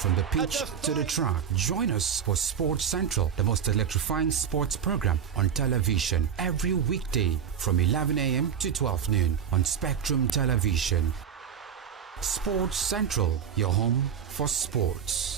from the pitch to the track, join us for Sports Central, the most electrifying sports program on television, every weekday from 11 a.m. to 12 noon on Spectrum Television. Sports Central, your home for sports.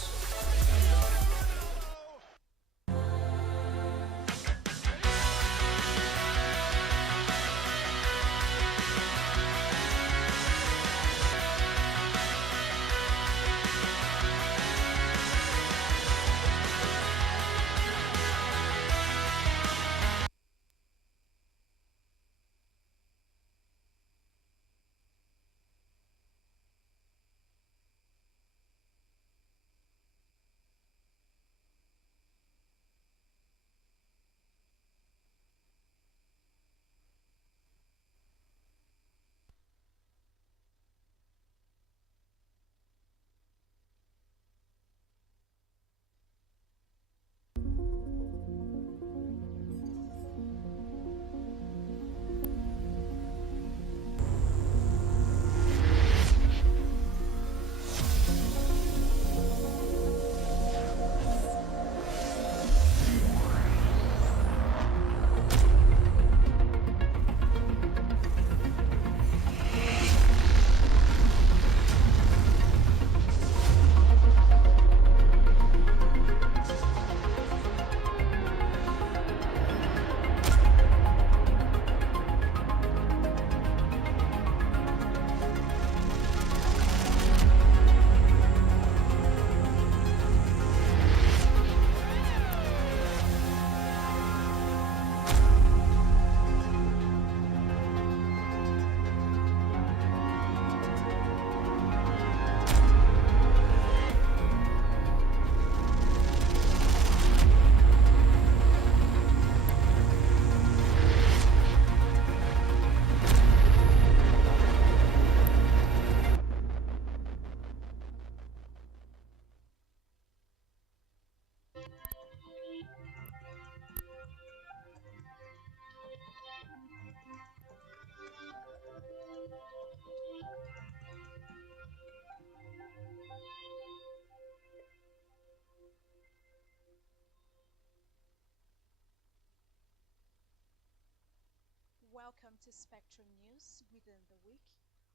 Welcome to Spectrum News within the week.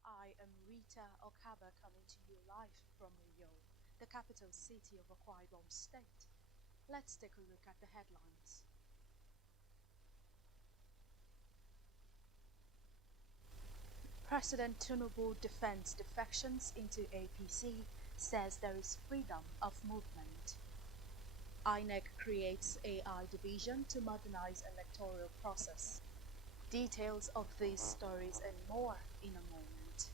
I am Rita Okaba coming to you live from Rio, the capital city of Akwa Ibom State. Let's take a look at the headlines. President Tinubu defends defections into APC, says there is freedom of movement. INEC creates AI division to modernize electoral process. Details of these stories and more in a moment.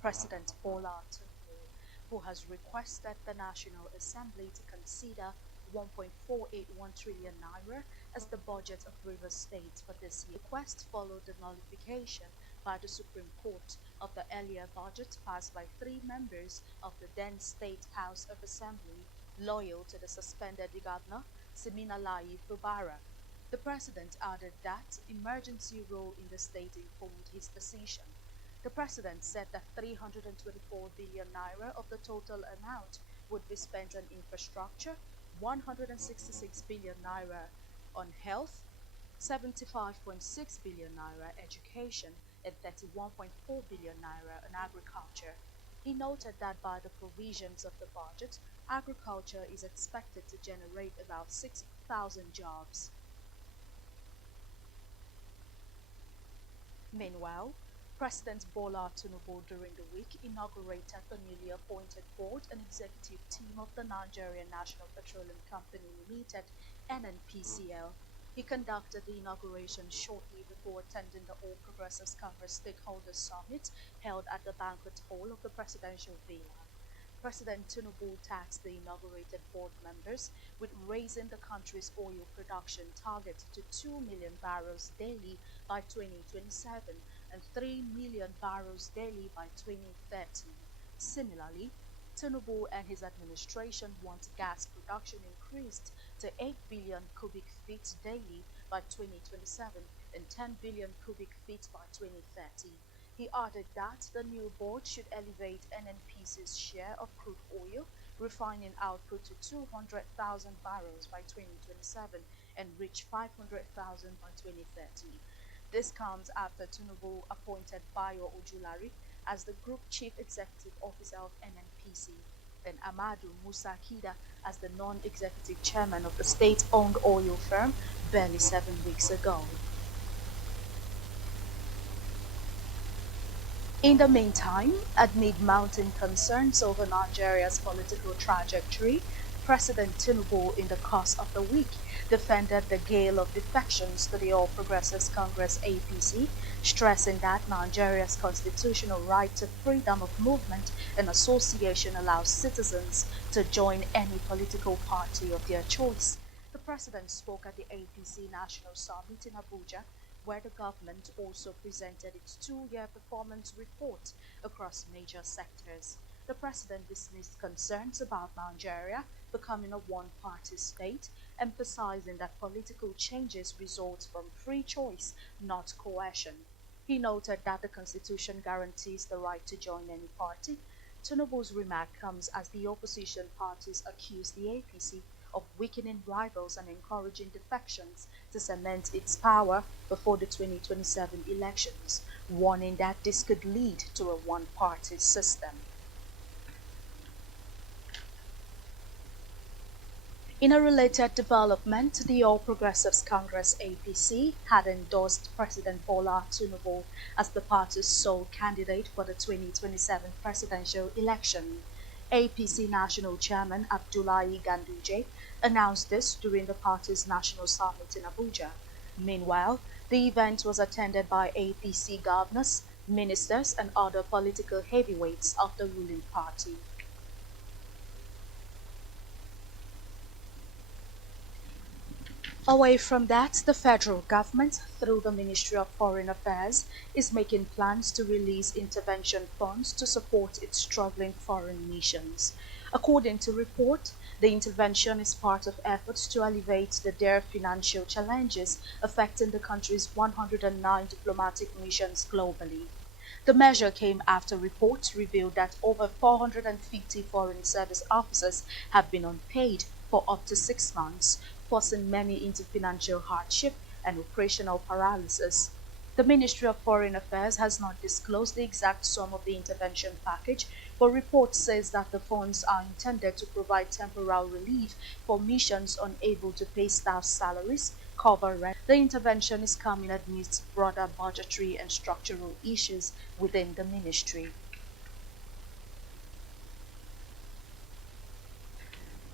President Bola Tinubu, who has requested the National Assembly to consider 1.481 trillion naira as the budget of Rivers State for this year. The request followed the nullification by the Supreme Court of the earlier budget passed by 3 members of the then State House of Assembly, loyal to the suspended governor, Siminalayi Fubara. The president added that emergency rule in the state informed his decision. The president said that 324 billion naira of the total amount would be spent on infrastructure, 166 billion naira on health, 75.6 billion naira education, and 31.4 billion naira on agriculture. He noted that by the provisions of the budget, agriculture is expected to generate about 6,000 jobs. Meanwhile, President Bola Tinubu during the week inaugurated the newly appointed board and executive team of the Nigerian National Petroleum Company Limited, NNPCL. He conducted the inauguration shortly before attending the All Progressives Congress Stakeholders Summit held at the banquet hall of the Presidential Villa. President Tinubu tasked the inaugurated board members with raising the country's oil production target to 2 million barrels daily by 2027 and 3 million barrels daily by 2030. Similarly, Tinubu and his administration want gas production increased to 8 billion cubic feet daily by 2027 and 10 billion cubic feet by 2030. He added that the new board should elevate NNPC's share of crude oil refining output to 200,000 barrels by 2027 and reach 500,000 by 2030. This comes after Tinubu appointed Bayo Ojulari as the Group Chief Executive Officer of NNPC and Amadou Musa Kida as the non-executive chairman of the state-owned oil firm barely 7 weeks ago. In the meantime, amid mounting concerns over Nigeria's political trajectory, President Tinubu in the course of the week defended the gale of defections to the All Progressives Congress APC, stressing that Nigeria's constitutional right to freedom of movement and association allows citizens to join any political party of their choice. The president spoke at the APC National Summit in Abuja, where the government also presented its two-year performance report across major sectors. The president dismissed concerns about Nigeria becoming a one-party state, emphasizing that political changes result from free choice, not coercion. He noted that the constitution guarantees the right to join any party. Tinubu's remark comes as the opposition parties accuse the APC of weakening rivals and encouraging defections to cement its power before the 2027 elections, warning that this could lead to a one-party system. In a related development, the All Progressives Congress APC had endorsed President Bola Tinubu as the party's sole candidate for the 2027 presidential election. APC National Chairman Abdullahi Ganduje announced this during the party's national summit in Abuja. Meanwhile, the event was attended by APC governors, ministers, and other political heavyweights of the ruling party. Away from that, the federal government, through the Ministry of Foreign Affairs, is making plans to release intervention funds to support its struggling foreign missions. According to report, the intervention is part of efforts to alleviate the dire financial challenges affecting the country's 109 diplomatic missions globally. The measure came after reports revealed that over 450 foreign service officers have been unpaid for up to 6 months, forcing many into financial hardship and operational paralysis. The Ministry of Foreign Affairs has not disclosed the exact sum of the intervention package, but report says that the funds are intended to provide temporary relief for missions unable to pay staff salaries, cover rent. The intervention is coming amidst broader budgetary and structural issues within the ministry.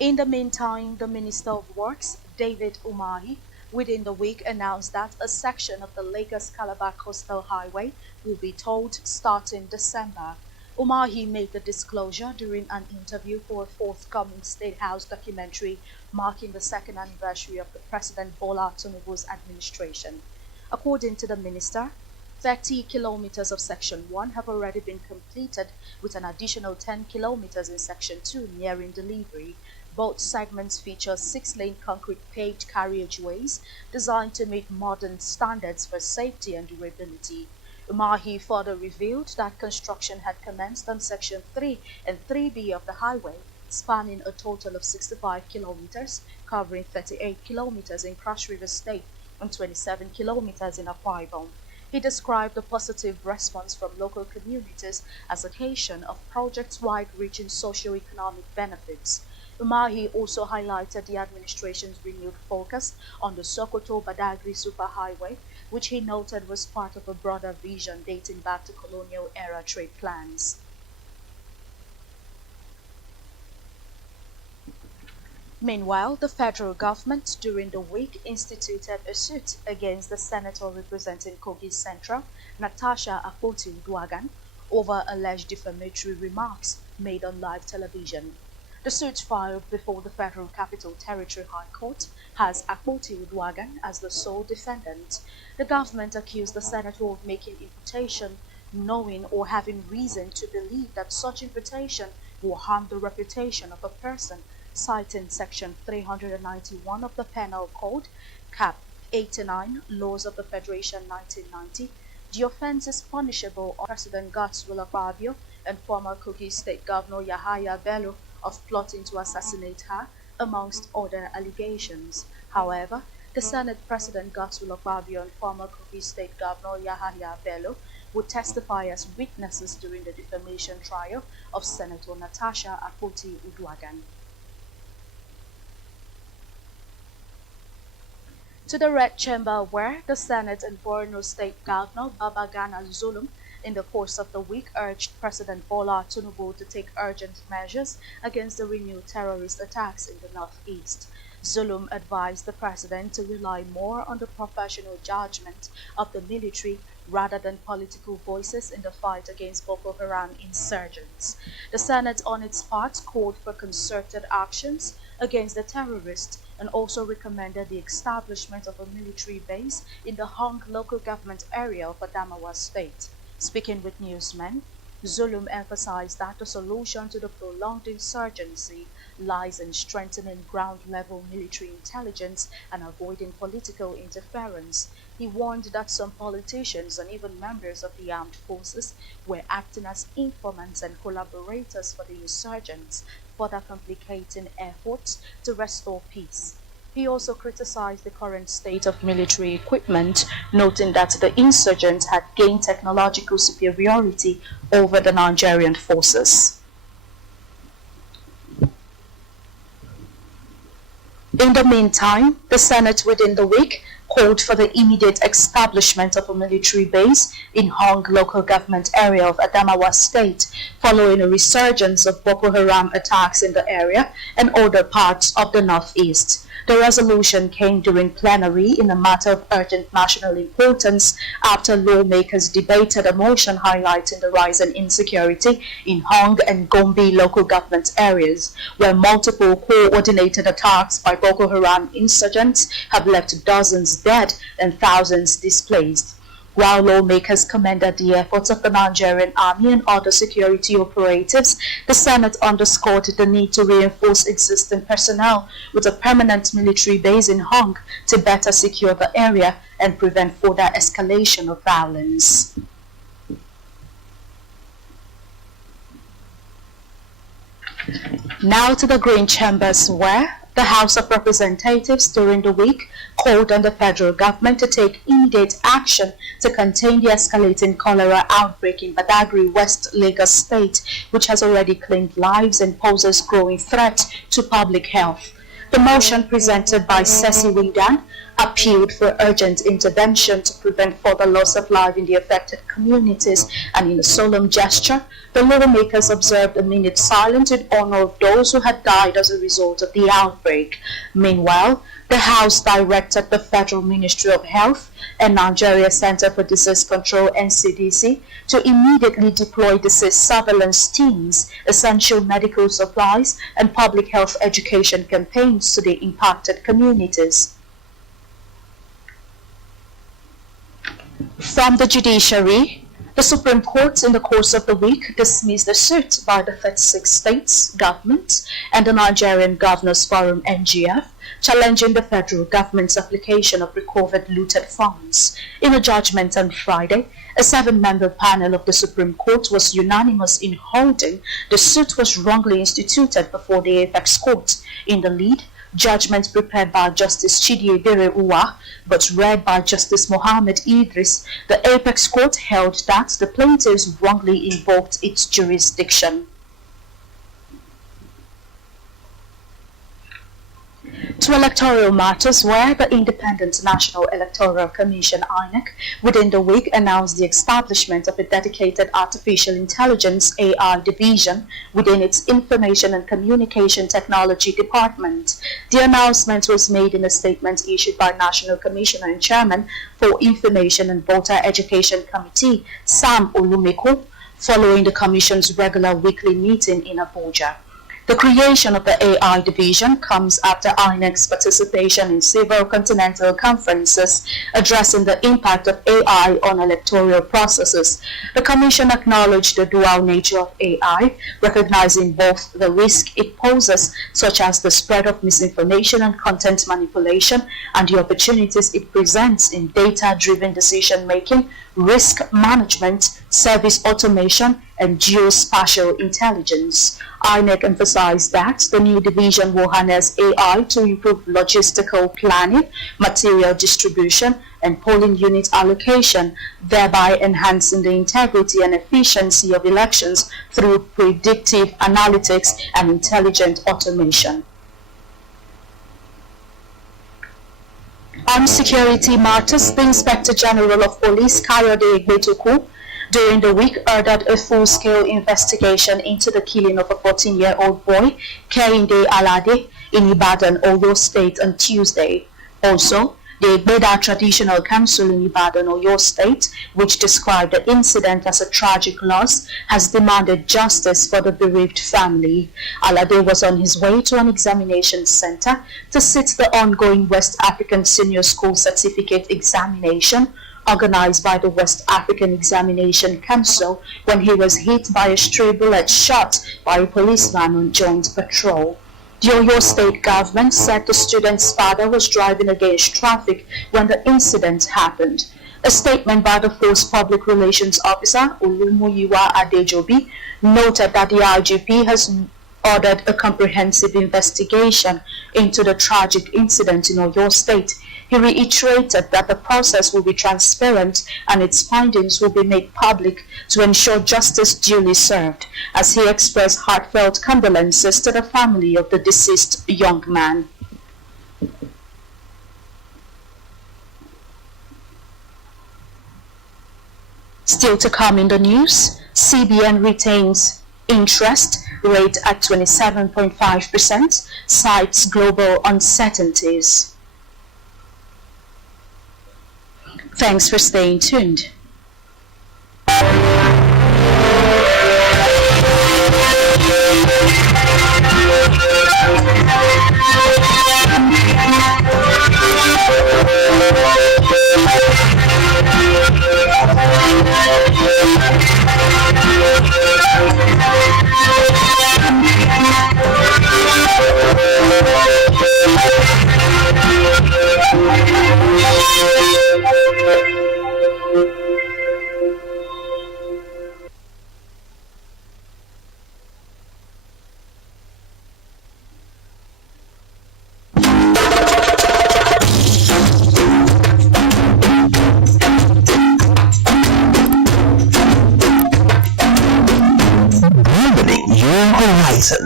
In the meantime, the Minister of Works, David Umahi, within the week announced that a section of the Lagos-Calabar Coastal Highway will be towed starting December. Umahi made the disclosure during an interview for a forthcoming State House documentary marking the second anniversary of the President Bola Tinubu's administration. According to the minister, 30 kilometers of Section 1 have already been completed, with an additional 10 kilometers in Section 2 nearing delivery. Both segments feature 6-lane concrete paved carriageways designed to meet modern standards for safety and durability. Umahi further revealed that construction had commenced on Section 3 and 3B of the highway, spanning a total of 65 kilometers, covering 38 kilometers in Cross River State and 27 kilometers in Akwa Ibom. He described the positive response from local communities as a occasion of project's wide-reaching socio-economic benefits. Umahi also highlighted the administration's renewed focus on the Sokoto-Badagry Superhighway, which he noted was part of a broader vision dating back to colonial-era trade plans. Meanwhile, the federal government during the week instituted a suit against the senator representing Kogi Central, Natasha Akpoti-Uduaghan, over alleged defamatory remarks made on live television. The suit filed before the Federal Capital Territory High Court has Akpoti Udwagan as the sole defendant. The government accused the senator of making imputation knowing or having reason to believe that such imputation will harm the reputation of a person, citing Section 391 of the Penal Code, Cap 89, Laws of the Federation 1990. The offense is punishable on President Godswill Akpabio and former Kogi State Governor Yahaya Bello of plotting to assassinate her, amongst other allegations. However, the Senate President Godswill Akpabio and former Kogi State Governor Yahaya Bello would testify as witnesses during the defamation trial of Senator Natasha Akpoti Udwagan. To the Red Chamber, where the Senate and Borno State Governor Babagana Zulum in the course of the week urged President Bola Tinubu to take urgent measures against the renewed terrorist attacks in the northeast. Zulum advised the president to rely more on the professional judgment of the military rather than political voices in the fight against Boko Haram insurgents. The Senate, on its part, called for concerted actions against the terrorists and also recommended the establishment of a military base in the Hong local government area of Adamawa State. Speaking with newsmen, Zulum emphasized that the solution to the prolonged insurgency lies in strengthening ground-level military intelligence and avoiding political interference. He warned that some politicians and even members of the armed forces were acting as informants and collaborators for the insurgents, further complicating efforts to restore peace. He also criticized the current state of military equipment, noting that the insurgents had gained technological superiority over the Nigerian forces. In the meantime, the Senate within the week called for the immediate establishment of a military base in Hong local government area of Adamawa State following a resurgence of Boko Haram attacks in the area and other parts of the northeast. The resolution came during plenary in a matter of urgent national importance after lawmakers debated a motion highlighting the rise in insecurity in Hong and Gombe local government areas, where multiple coordinated attacks by Boko Haram insurgents have left dozens dead and thousands displaced. While lawmakers commended the efforts of the Nigerian Army and other security operatives, the Senate underscored the need to reinforce existing personnel with a permanent military base in Hong to better secure the area and prevent further escalation of violence. Now to the Green Chambers, where the House of Representatives during the week called on the federal government to take immediate action to contain the escalating cholera outbreak in Badagry, West Lagos State, which has already claimed lives and poses growing threat to public health. The motion presented by Ceci Wingan appealed for urgent intervention to prevent further loss of life in the affected communities, and in a solemn gesture, the lawmakers observed a minute silence in honor of those who had died as a result of the outbreak. Meanwhile, the House directed the Federal Ministry of Health and Nigeria Center for Disease Control (NCDC) to immediately deploy disease surveillance teams, essential medical supplies, and public health education campaigns to the impacted communities. From the judiciary, the Supreme Court in the course of the week dismissed the suit by the 36 states, governments, and the Nigerian Governors Forum (NGF), challenging the federal government's application of recovered looted funds. In a judgment on Friday, a 7-member panel of the Supreme Court was unanimous in holding the suit was wrongly instituted before the Apex Court. In the lead, judgment prepared by Justice Chidiebere Uwa but read by Justice Mohammed Idris, the Apex Court held that the plaintiffs wrongly invoked its jurisdiction. To electoral matters, where the Independent National Electoral Commission (INEC) within the week announced the establishment of a dedicated artificial intelligence (AI) division within its Information and Communication Technology Department. The announcement was made in a statement issued by National Commissioner and Chairman for Information and Voter Education Committee, Sam Olumeko, following the Commission's regular weekly meeting in Abuja. The creation of the AI division comes after INEC's participation in several continental conferences addressing the impact of AI on electoral processes. The Commission acknowledged the dual nature of AI, recognizing both the risk it poses, such as the spread of misinformation and content manipulation, and the opportunities it presents in data-driven decision-making, risk management, service automation, and geospatial intelligence. INEC emphasized that the new division will harness AI to improve logistical planning, material distribution, and polling unit allocation, thereby enhancing the integrity and efficiency of elections through predictive analytics and intelligent automation. On security matters, the Inspector General of Police, Kayode Egbetoku, during the week ordered a full-scale investigation into the killing of a 14-year-old boy, Kehinde Alade, in Ibadan, Oyo State on Tuesday. Also, the Igbeda Traditional Council in Ibadan, Oyo State, which described the incident as a tragic loss, has demanded justice for the bereaved family. Alade was on his way to an examination center to sit the ongoing West African Senior School Certificate examination organized by the West African Examination Council when he was hit by a stray bullet shot by a policeman on joint patrol. The Oyo State government said the student's father was driving against traffic when the incident happened. A statement by the force public relations officer, Olumuyiwa Adejobi, noted that the IGP has ordered a comprehensive investigation into the tragic incident in Oyo State. He reiterated that the process will be transparent and its findings will be made public to ensure justice duly served, as he expressed heartfelt condolences to the family of the deceased young man. Still to come in the news, CBN retains interest rate at 27.5%, cites global uncertainties. Thanks for staying tuned.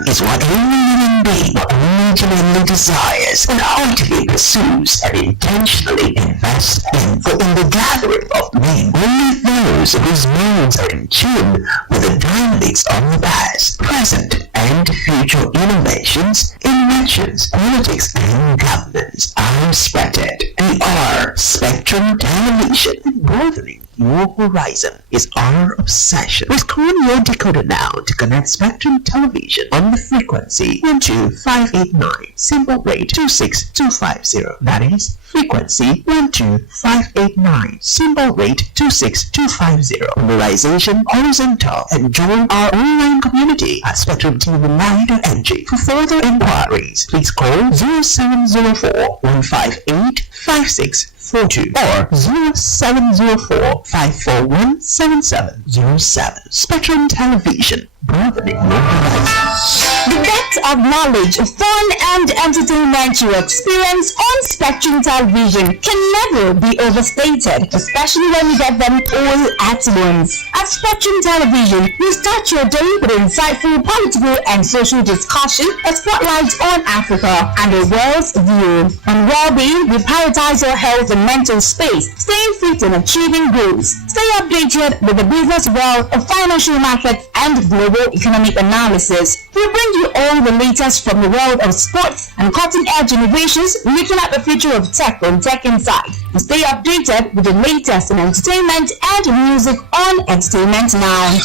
Is what every human being originally desires and heartily pursues and intentionally invests in. For in the gathering of men, only those whose minds are in tune with the dynamics of the past, present, and future innovations, inventions, politics, and governance are respected. We are Spectrum Television, and broadening your horizon is our obsession. With your decoder now to connect Spectrum Television on the frequency 12589, symbol rate 26250. That is frequency 12589, symbol rate 26250. Polarization horizontal, and join our online community at spectrumtv.ng. For further inquiries, please call 0704 158 5642 or 0704 541 7707. Spectrum Television, broadening your horizons. The depth of knowledge, fun, and entertainment you experience on Spectrum Television can never be overstated, especially when you get them all at once. At Spectrum Television, you start your day with insightful political and social discussion that spotlights on Africa and the world's view. On well-being, we prioritize your health both the mental space, staying fit and achieving goals. Stay updated with the business world of financial markets and global economic analysis. We bring you all the latest from the world of sports and cutting-edge innovations looking at the future of tech on Tech Insight. To stay updated with the latest in entertainment and music on Entertainment Now.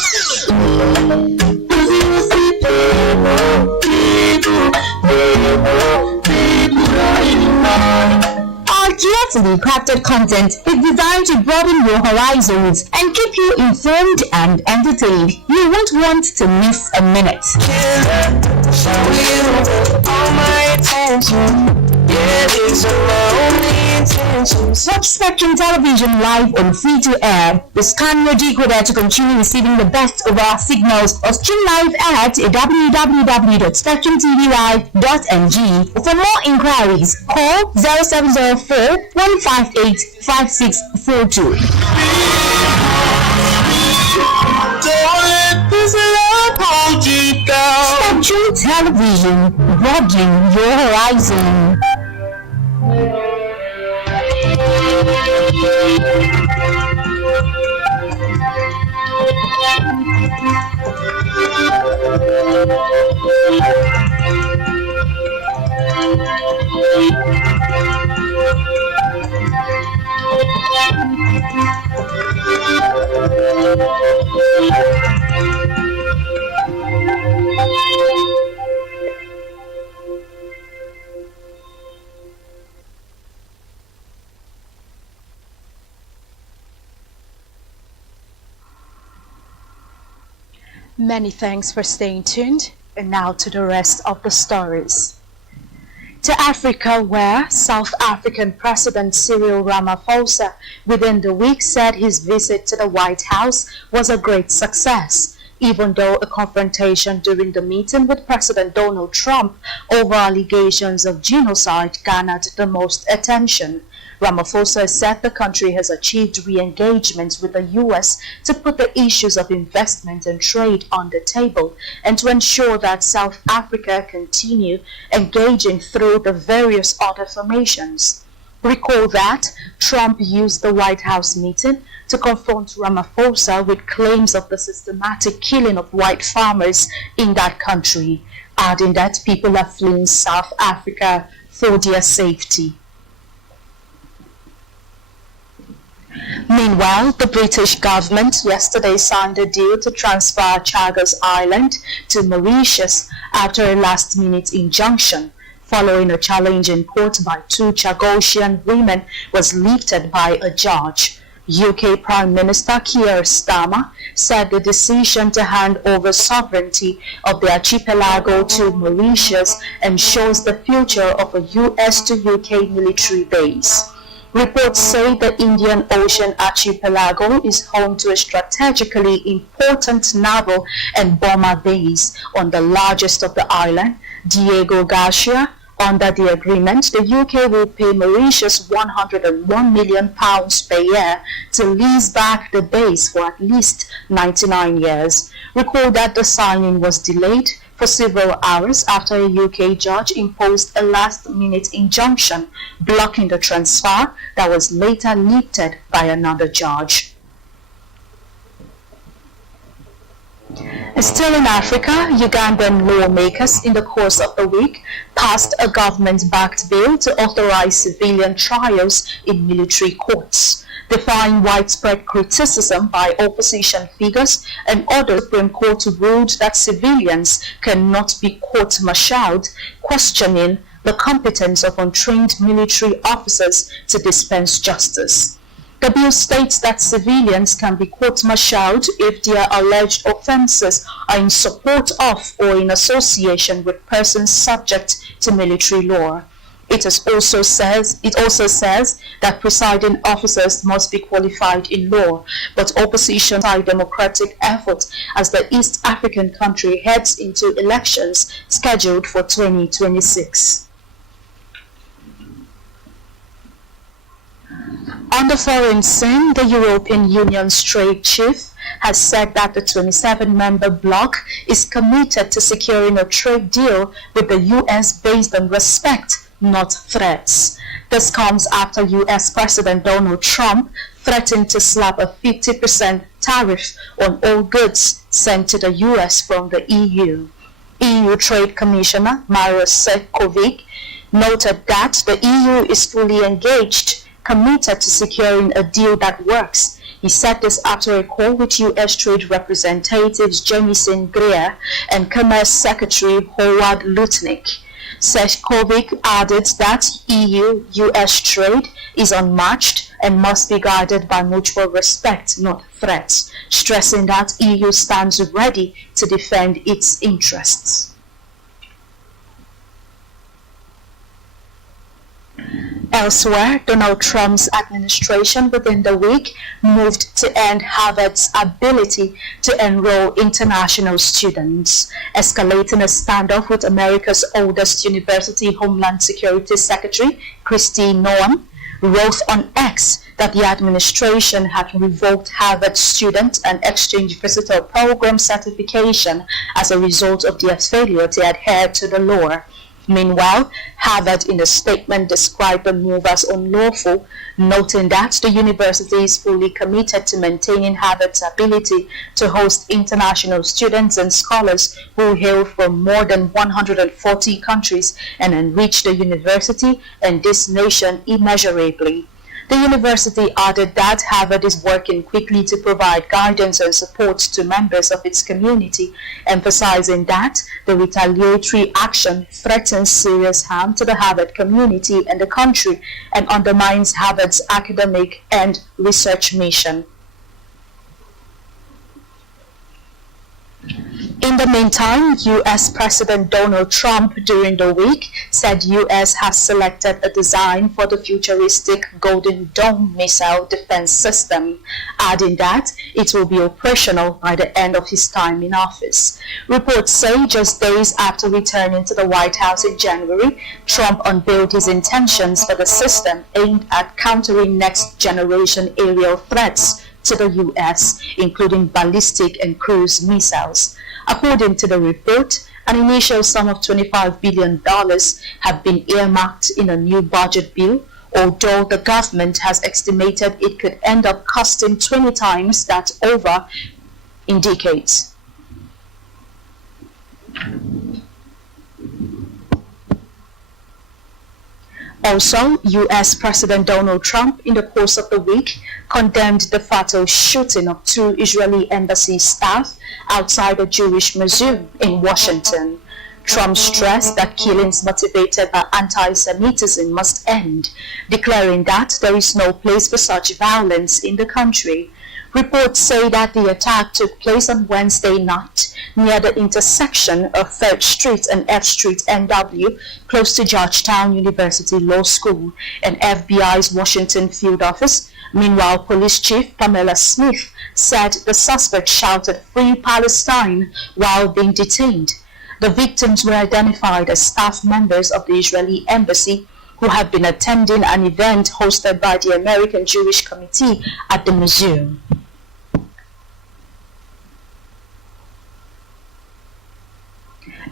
Our carefully crafted content is designed to broaden your horizons and keep you informed and entertained. You won't want to miss a minute. Watch Spectrum Television live on free-to-air. Scan your decoder to continue receiving the best of our signals or stream live at www.spectrumtvlive.ng. For more inquiries, call 0704 158 5642. Spectrum Television, broadening your horizon. Many thanks for staying tuned, and now to the rest of the stories. To Africa, where South African President Cyril Ramaphosa within the week said his visit to the White House was a great success, even though a confrontation during the meeting with President Donald Trump over allegations of genocide garnered the most attention. Ramaphosa said the country has achieved re-engagement with the U.S. to put the issues of investment and trade on the table and to ensure that South Africa continue engaging through the various other formations. Recall that Trump used the White House meeting to confront Ramaphosa with claims of the systematic killing of white farmers in that country, adding that people are fleeing South Africa for their safety. Meanwhile, the British government yesterday signed a deal to transfer Chagos Island to Mauritius after a last-minute injunction, following a challenge in court by two Chagosian women was lifted by a judge. UK Prime Minister Keir Starmer said the decision to hand over sovereignty of the archipelago to Mauritius ensures the future of a US to UK military base. Reports say the Indian Ocean archipelago is home to a strategically important naval and bomber base on the largest of the island, Diego Garcia. Under the agreement, the UK will pay Mauritius £101 million per year to lease back the base for at least 99 years. Recall that the signing was delayed for several hours after a UK judge imposed a last-minute injunction blocking the transfer that was later lifted by another judge. Still in Africa, Ugandan lawmakers in the course of the week passed a government-backed bill to authorize civilian trials in military courts, defying widespread criticism by opposition figures and other Supreme Court ruled that civilians cannot be court-martialed, questioning the competence of untrained military officers to dispense justice. The bill states that civilians can be court-martialed if their alleged offences are in support of or in association with persons subject to military law. It also says that presiding officers must be qualified in law, but opposition anti-democratic effort as the East African country heads into elections scheduled for 2026. On the foreign scene, the European Union's trade chief has said that the 27-member bloc is committed to securing a trade deal with the US based on respect, not threats. The This comes after U.S. President Donald Trump threatened to slap a 50% tariff on all goods sent to the U.S. from the EU. EU Trade Commissioner Maros Sefcovic noted that the EU is fully engaged, committed to securing a deal that works. He said this after a call with U.S. Trade Representatives Jamieson Greer and Commerce Secretary Howard Lutnick. Sefcovic added that EU-US trade is unmatched and must be guided by mutual respect, not threats, stressing that EU stands ready to defend its interests. Elsewhere, Donald Trump's administration within the week moved to end Harvard's ability to enroll international students, escalating a standoff with America's oldest university Homeland Security Secretary, Kristi Noem, wrote on X that the administration had revoked Harvard student and exchange visitor program certification as a result of their failure to adhere to the law. Meanwhile, Harvard in a statement described the move as unlawful, noting that the university is fully committed to maintaining Harvard's ability to host international students and scholars who hail from more than 140 countries and enrich the university and this nation immeasurably. The university added that Harvard is working quickly to provide guidance and support to members of its community, emphasizing that the retaliatory action threatens serious harm to the Harvard community and the country and undermines Harvard's academic and research mission. In the meantime, U.S. President Donald Trump during the week said U.S. has selected a design for the futuristic Golden Dome missile defense system, adding that it will be operational by the end of his time in office. Reports say just days after returning to the White House in January, Trump unveiled his intentions for the system aimed at countering next-generation aerial threats to the U.S., including ballistic and cruise missiles. According to the report, an initial sum of $25 billion have been earmarked in a new budget bill, although the government has estimated it could end up costing 20 times that over in decades. Also, U.S. President Donald Trump, in the course of the week, condemned the fatal shooting of 2 Israeli embassy staff outside a Jewish museum in Washington. Trump stressed that killings motivated by anti-Semitism must end, declaring that there is no place for such violence in the country. Reports say that the attack took place on Wednesday night near the intersection of 3rd Street and F Street NW, close to Georgetown University Law School and FBI's Washington field office. Meanwhile, Police Chief Pamela Smith said the suspect shouted "Free Palestine" while being detained. The victims were identified as staff members of the Israeli embassy who had been attending an event hosted by the American Jewish Committee at the museum.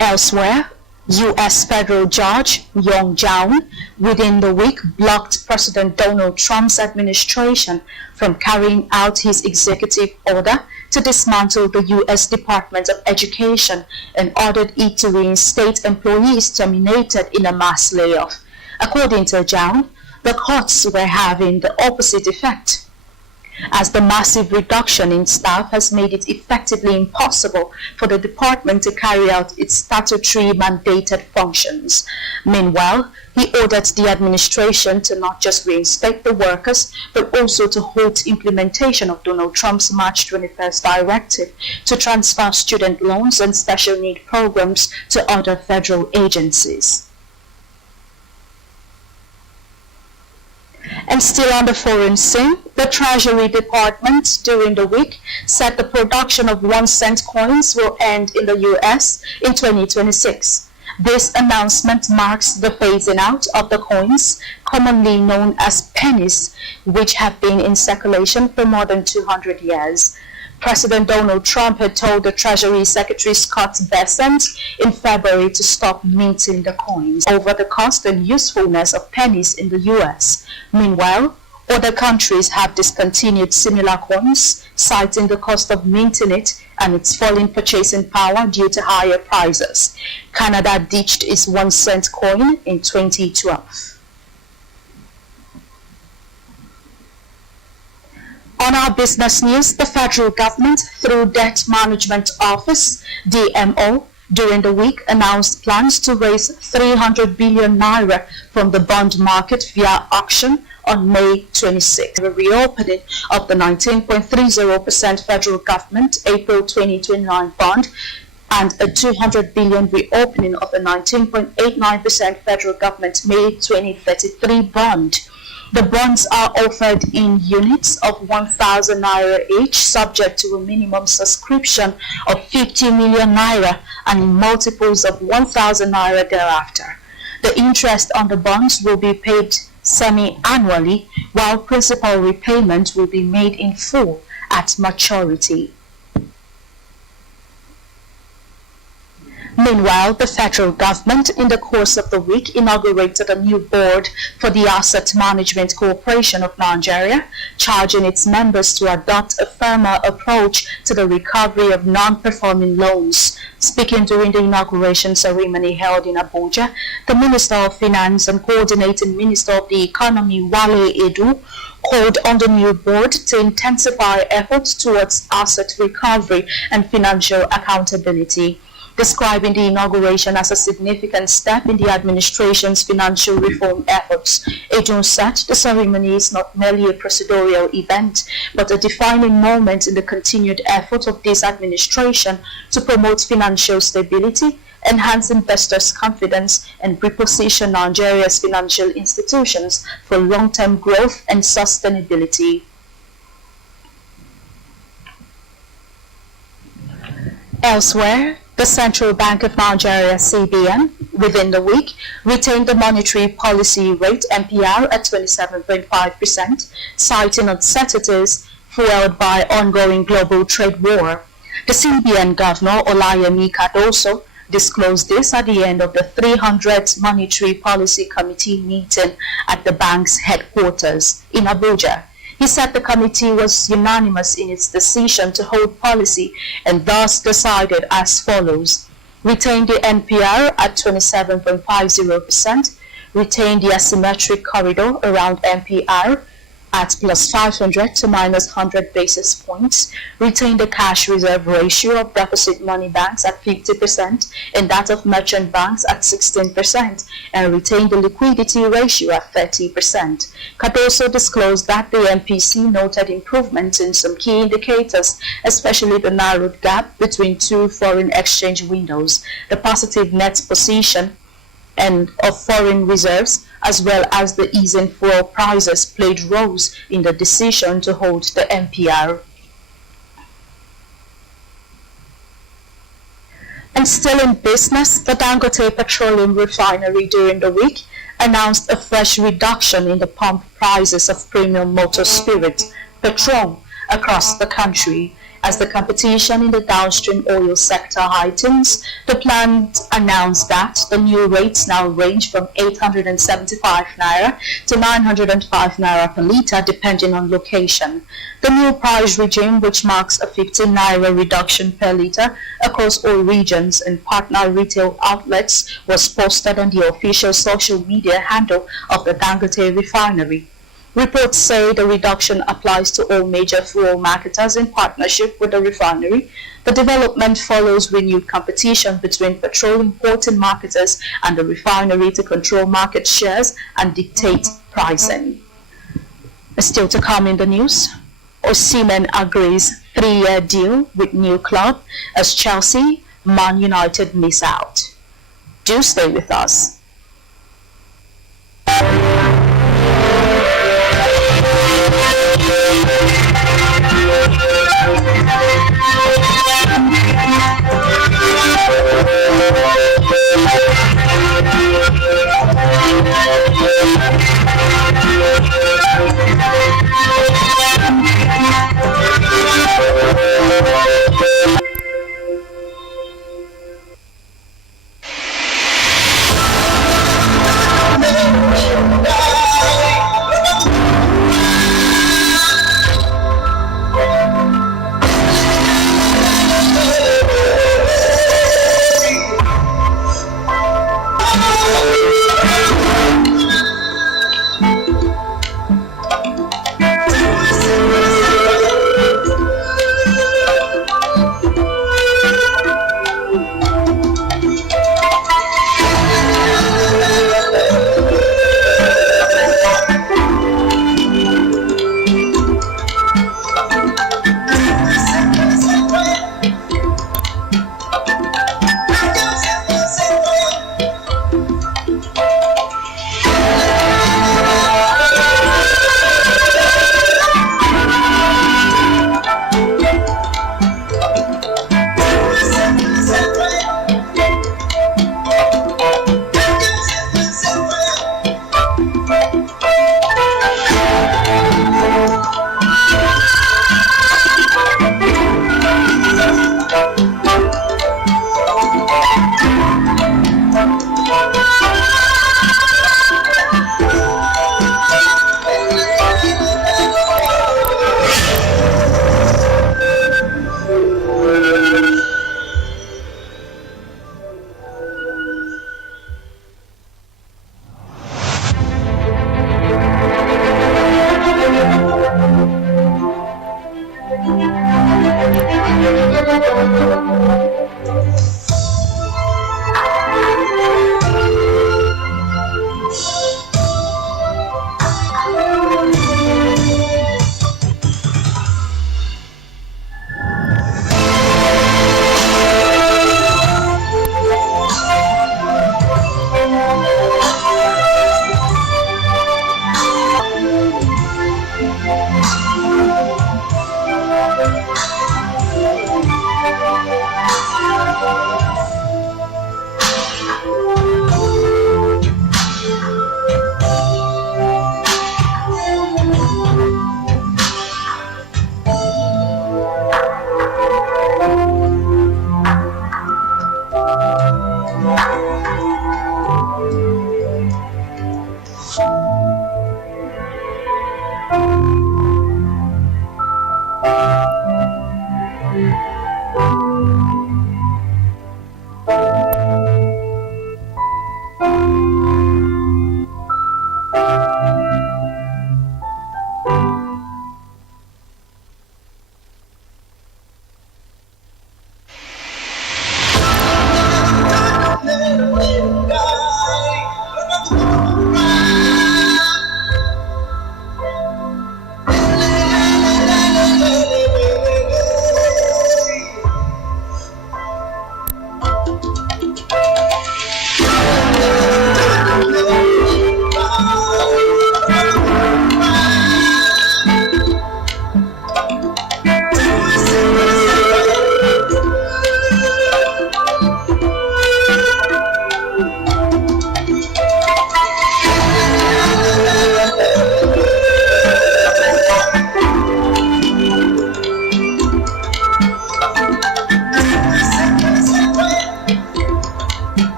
Elsewhere, U.S. federal judge Young Jaun within the week blocked President Donald Trump's administration from carrying out his executive order to dismantle the U.S. Department of Education and ordered it to reinstate employees terminated in a mass layoff. According to Jaun, the courts were having the opposite effect, as the massive reduction in staff has made it effectively impossible for the department to carry out its statutory mandated functions. Meanwhile, he ordered the administration to not just reinstate the workers, but also to halt implementation of Donald Trump's March 21st directive to transfer student loans and special need programs to other federal agencies. And still on the foreign scene, the Treasury Department during the week said the production of 1-cent coins will end in the U.S. in 2026. This announcement marks the phasing out of the coins, commonly known as pennies, which have been in circulation for more than 200 years. President Donald Trump had told the Treasury Secretary Scott Bessent in February to stop minting the coins over the cost and usefulness of pennies in the US. Meanwhile, other countries have discontinued similar coins, citing the cost of minting it and its falling purchasing power due to higher prices. Canada ditched its 1-cent coin in 2012. On our business news, the federal government, through Debt Management Office, DMO, during the week announced plans to raise 300 billion naira from the bond market via auction on May 26. The reopening of the 19.30% federal government April 2029 bond and a 200 billion reopening of the 19.89% federal government May 2033 bond. The bonds are offered in units of 1,000 naira each, subject to a minimum subscription of 50 million naira and in multiples of 1,000 naira thereafter. The interest on the bonds will be paid semi-annually, while principal repayment will be made in full at maturity. Meanwhile, the federal government, in the course of the week, inaugurated a new board for the Asset Management Corporation of Nigeria, charging its members to adopt a firmer approach to the recovery of non-performing loans. Speaking during the inauguration ceremony held in Abuja, the Minister of Finance and Coordinating Minister of the Economy, Wale Edu, called on the new board to intensify efforts towards asset recovery and financial accountability. Describing the inauguration as a significant step in the administration's financial reform efforts, Edu said the ceremony is not merely a procedural event, but a defining moment in the continued effort of this administration to promote financial stability, enhance investors' confidence, and reposition Nigeria's financial institutions for long-term growth and sustainability. Elsewhere, the Central Bank of Nigeria, CBN, within the week, retained the monetary policy rate MPR at 27.5%, citing uncertainties fueled by ongoing global trade war. The CBN Governor, Olayemi Cardoso, disclosed this at the end of the 300th Monetary Policy Committee meeting at the bank's headquarters in Abuja. He said the committee was unanimous in its decision to hold policy and thus decided as follows: retain the NPR at 27.50%, retain the asymmetric corridor around NPR at plus 500 to minus 100 basis points, retain the cash reserve ratio of deposit money banks at 50% and that of merchant banks at 16%, and retain the liquidity ratio at 30%. Cardoso disclosed that the MPC noted improvements in some key indicators, especially the narrowed gap between two foreign exchange windows, the positive net position and of foreign reserves, as well as the easing fuel prices played roles in the decision to hold the MPR. And still in business, the Dangote Petroleum Refinery during the week announced a fresh reduction in the pump prices of premium motor spirit, petrol, across the country. As the competition in the downstream oil sector heightens, the plant announced that the new rates now range from 875 naira to 905 naira per litre depending on location. The new price regime, which marks a 15 naira reduction per litre across all regions and partner retail outlets, was posted on the official social media handle of the Dangote Refinery. Reports say the reduction applies to all major fuel marketers in partnership with the refinery. The development follows renewed competition between petrol importing marketers and the refinery to control market shares and dictate pricing. Still to come in the news, Osimhen agrees 3-year deal with new club as Chelsea, Man United miss out. Do stay with us.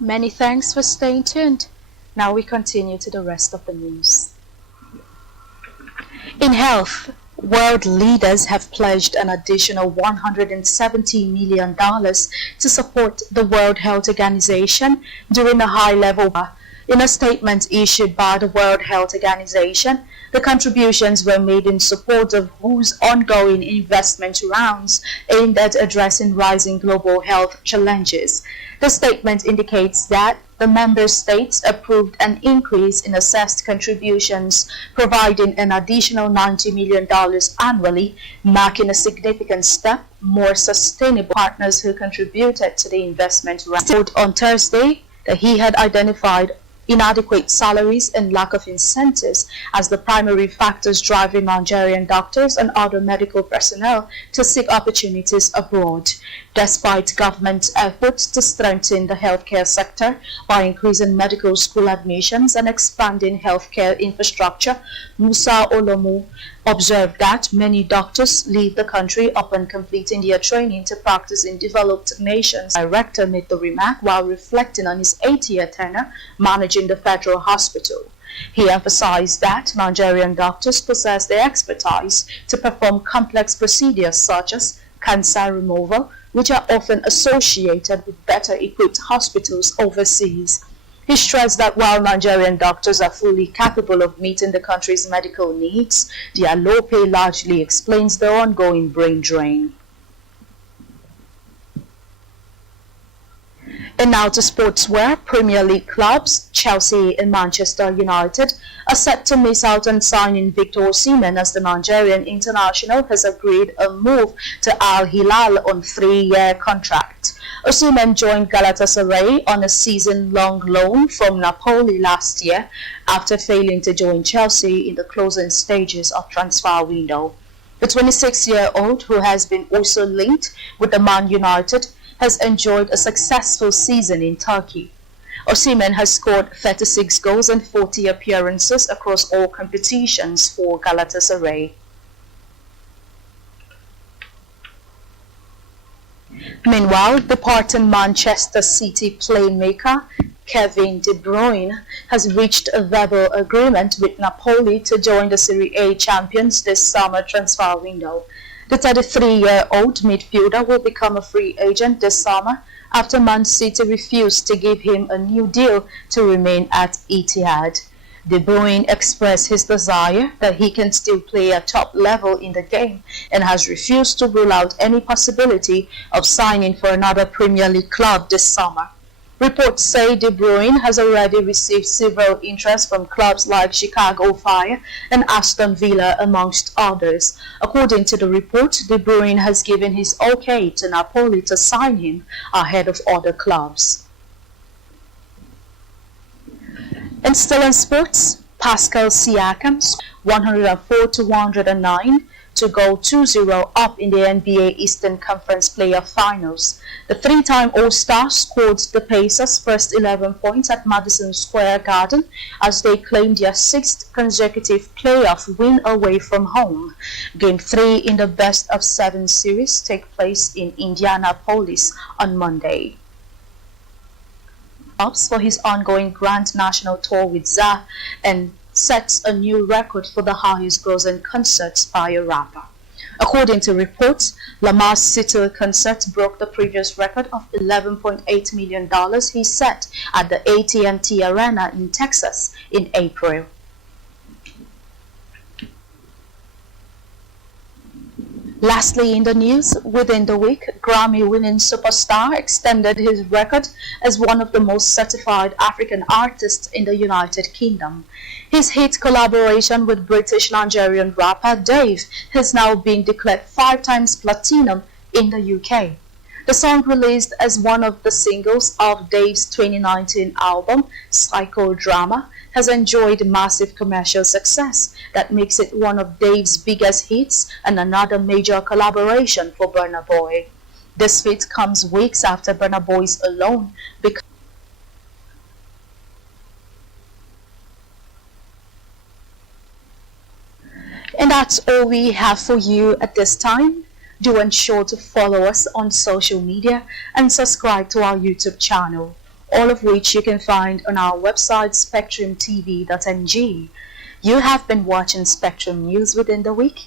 Many thanks for staying tuned. Now we continue to the rest of the news. In health, world leaders have pledged an additional $170 million to support the World Health Organization during a high-level. In a statement issued by the World Health Organization, the contributions were made in support of WHO's ongoing investment rounds aimed at addressing rising global health challenges. The statement indicates that the member states approved an increase in assessed contributions, providing an additional $90 million annually, marking a significant step. More sustainable partners who contributed to the investment round on Thursday that he had identified inadequate salaries and lack of incentives as the primary factors driving Nigerian doctors and other medical personnel to seek opportunities abroad. Despite government efforts to strengthen the healthcare sector by increasing medical school admissions and expanding healthcare infrastructure, Musa Olomu observed that many doctors leave the country upon completing their training to practice in developed nations. The director made the remark while reflecting on his 8-year tenure managing the federal hospital. He emphasized that Nigerian doctors possess the expertise to perform complex procedures such as cancer removal, which are often associated with better equipped hospitals overseas. He stressed that while Nigerian doctors are fully capable of meeting the country's medical needs, their low pay largely explains the ongoing brain drain. And now to sportswear. Premier League clubs Chelsea and Manchester United are set to miss out on signing Victor Osimhen as the Nigerian international has agreed a move to Al Hilal on 3-year contract. Osimhen joined Galatasaray on a season-long loan from Napoli last year after failing to join Chelsea in the closing stages of transfer window. The 26-year-old, who has been also linked with the Man United, has enjoyed a successful season in Turkey. Osimhen has scored 36 goals and 40 appearances across all competitions for Galatasaray. Meanwhile, departing Manchester City playmaker Kevin De Bruyne has reached a verbal agreement with Napoli to join the Serie A champions this summer transfer window. The 33-year-old midfielder will become a free agent this summer after Man City refused to give him a new deal to remain at Etihad. De Bruyne expressed his desire that he can still play at top level in the game and has refused to rule out any possibility of signing for another Premier League club this summer. Reports say De Bruyne has already received several interests from clubs like Chicago Fire and Aston Villa, amongst others. According to the report, De Bruyne has given his okay to Napoli to sign him ahead of other clubs. And still in sports, Pascal Siakam 104-109 to go 2-0 up in the NBA Eastern Conference Playoff Finals. The three-time All-Star scored the Pacers' first 11 points at Madison Square Garden as they claimed their sixth consecutive playoff win away from home. Game 3 in the best-of-7 series take place in Indianapolis on Monday. Ups for his ongoing Grand National Tour with ZA and sets a new record for the highest grossing concerts by a rapper. According to reports, Lamar's City concert broke the previous record of $11.8 million he set at the AT&T Arena in Texas in April. Lastly, in the news, within the week, Grammy-winning superstar extended his record as one of the most certified African artists in the United Kingdom. His hit collaboration with British-Nigerian rapper Dave has now been declared 5 times platinum in the UK. The song, released as one of the singles of Dave's 2019 album, Psychodrama, has enjoyed massive commercial success that makes it one of Dave's biggest hits and another major collaboration for Burna Boy. This feat comes weeks after Burna Boy's Alone became And that's all we have for you at this time. Do ensure to follow us on social media and subscribe to our YouTube channel, all of which you can find on our website spectrumtv.ng. You have been watching Spectrum News within the week.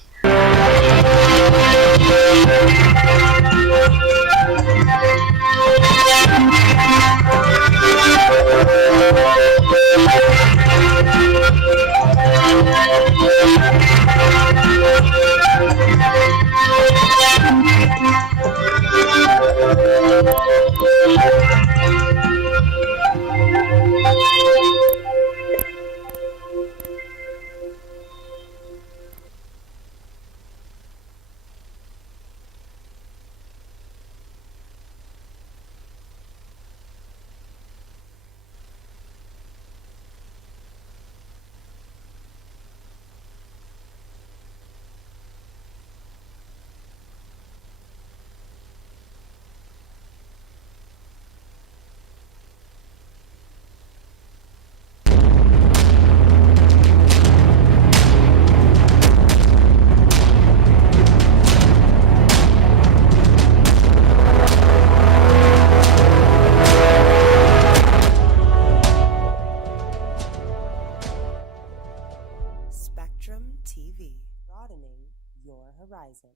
Spectrum TV, broadening your horizon.